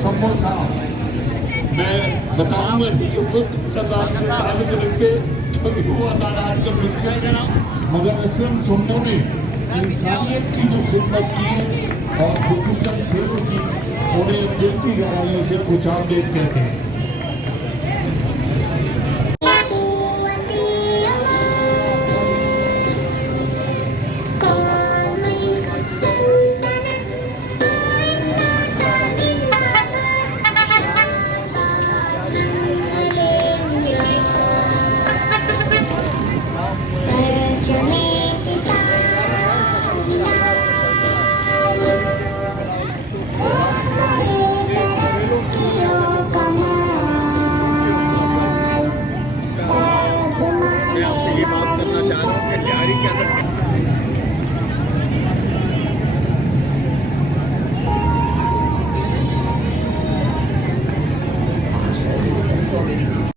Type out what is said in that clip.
समोसा मैं बताऊंगा कि जो खुद सरदार के तालब रखते कभी हुआ नाराज का मिर्चा मगर असलम सुन्नों ने इंसानियत की जो खिदमत की है और खुसूसन खेलों की उन्हें दिल की गहराइयों से कुछ आमदेद कहते हैं।